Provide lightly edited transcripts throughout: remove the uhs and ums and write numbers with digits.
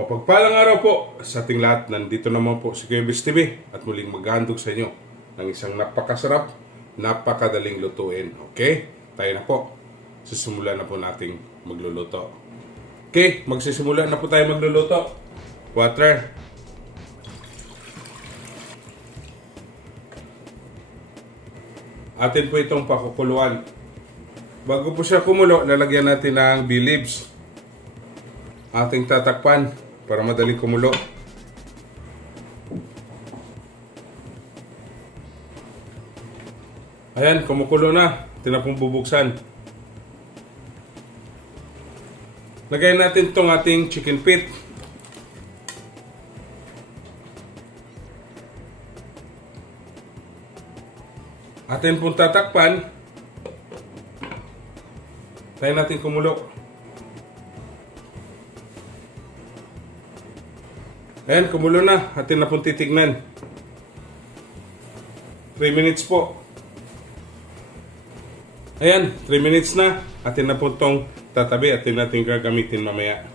Mapagpalang araw po sa ating lahat. Nandito naman po si Kuya Bis TV at muling maghahandog sa inyo ng isang napakasarap, napakadaling lutuin. Okay? Tayo na po. Sisimulan na po nating magluluto. Okay, magsisimula na po tayo magluluto. Water. Atin po itong pakukuluan. Bago po siya kumulo, lalagyan natin ng bay leaves. Ating tatakpan para madaling kumulo. Ayan, kumukulo na. Tinapong bubuksan. Lagayin natin itong ating chicken feet. Atin pong tatakpan. Tayo natin kumulo. Ayan, kumulo na. Atin na pong titignan. 3 minutes po. Ayan, 3 minutes na. Atin na po itong tatabi. Atin natin gagamitin mamaya.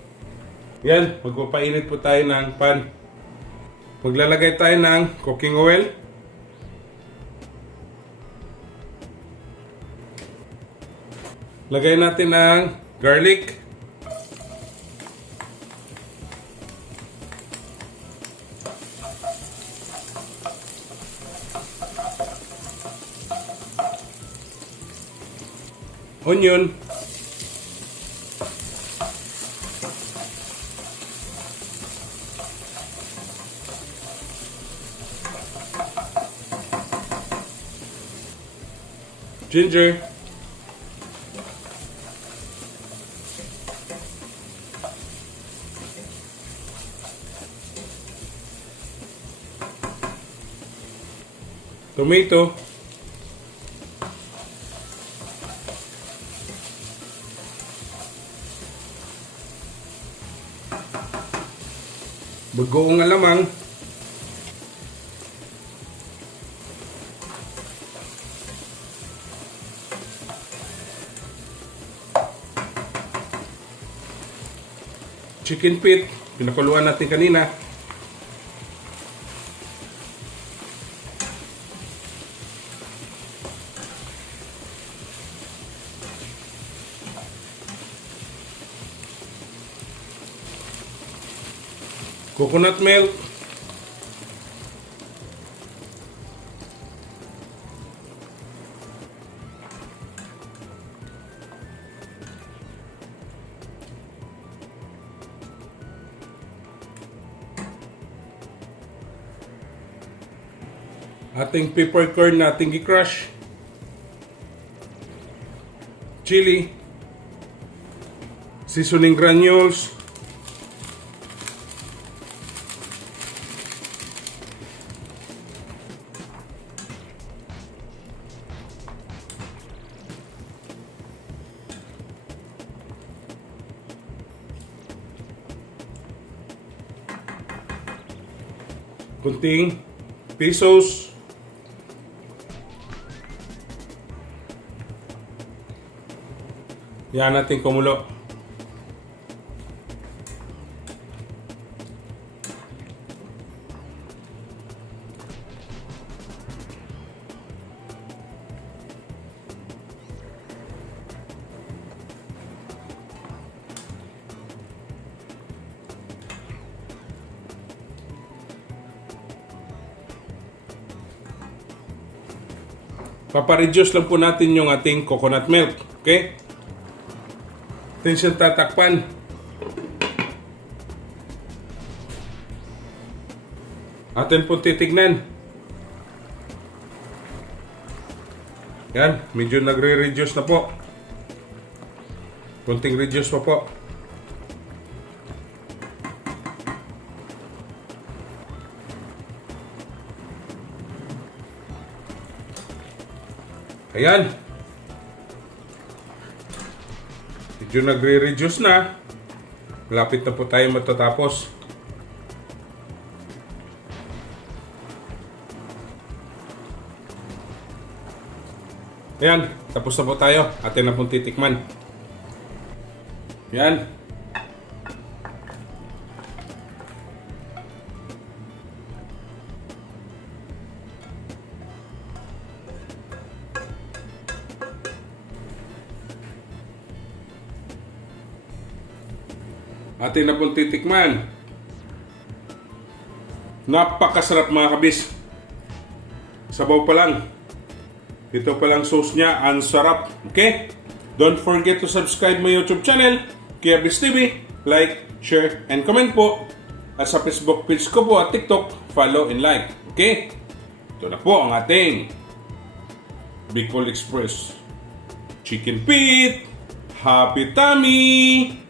Ayan, magpapainit po tayo ng pan. Maglalagay tayo ng cooking oil. Lagay natin ng garlic. Onion. Ginger. Tomato. Bagoong alamang. Chicken feet, pinakuluan natin kanina. Coconut milk. Ating peppercorn nating i-crush. Chili. Seasoning granules. Kunting pesos. Yan natin kumulo. Papareduce lang po natin yung ating coconut milk. Okay? Atin siyang tatakpan. Atin po titignan. Yan, medyo nagre-reduce na po. Kunting reduce pa po. Ayan. Medyo nagre-reduce na. Malapit na po tayo matatapos. Ayan. Tapos na po tayo. Atin na pong titikman. Ayan. Atin na pong titikman. Napakasarap mga kabis. Sabaw pa lang. Ito pa lang sauce niya, ang sarap. Okay? Don't forget to subscribe my YouTube channel, Kiabis TV. Like, share, and comment po. At sa Facebook page ko po at TikTok, follow and like. Okay? Ito na po ang ating Bicol Express Chicken Feet. Happy tummy!